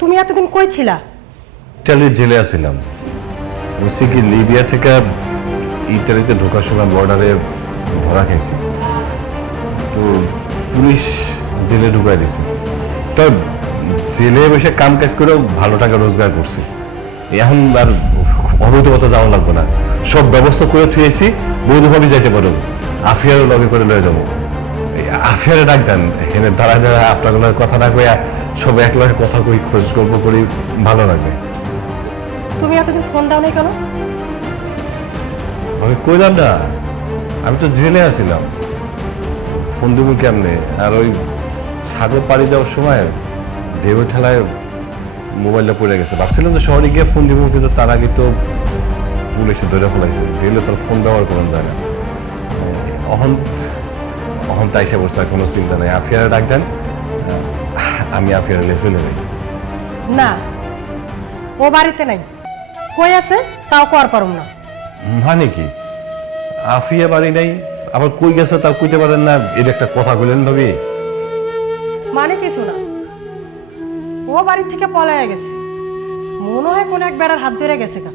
তুমি এতদিন কই ছিলা? ইটালির জেলে আছিলাম। বলছি কি লিবিয়া থেকে ইটালিতে ঢোকার সময় বর্ডারে ধরা খাইছি, তো পুলিশ জেলে ঢুকাই দিছে। তো জেলে বসে কাম কাজ করেও ভালো টাকা রোজগার করছি। এখন আর অবৈধ কথা যাওয়া লাগবে না, সব ব্যবস্থা করে থুয়েছি, বৈধভাবে যাইতে পারো। আফিয়ারও লগে করে লয়ে যাবো। আফিয়ারে ডাক দেন, এখানে দাঁড়া দাঁড়া আপনার কথা না কইয়া সবাই এক লগে কথা কই, খোঁজ গল্প করি, ভালো লাগবে। তুমি এতদিন ফোন দাও নাই কেন? আমি কইলাম না, আমি তো জেলে আছিলাম, ফোন দেবো কেমনে? আর ওই সাগর পাড়ি দেওয়ার সময় ঢেউ ঠেলায় মোবাইলটা পড়ে গেছে। ভাবছিলাম যে শহরে গিয়ে ফোন দিব, কিন্তু তার আগে তো পুলিশে ধরে ফেলাইছে। জেলে তোর ফোন ব্যবহার করানো যায় না। অহন অহন তাই সে বলছে, কোনো চিন্তা নাই। আফিয়ারে ডাক দেন, আমি আফিয়ারে নিয়ে চলে যাই। না, ও বাড়িতে নাই। কই আছে তাও কর পারুম না। মানে কি? আফিয়া বাড়ি নাই, আবার কই গেছে তাও কইতে পারেন না? এটা একটা কথা বললেন ভাবি। মানে কিছু না, ও বাড়ি থেকে পলায় গেছে। মনে হয় কোন এক বেড়ার হাত ধরে গেছে গা।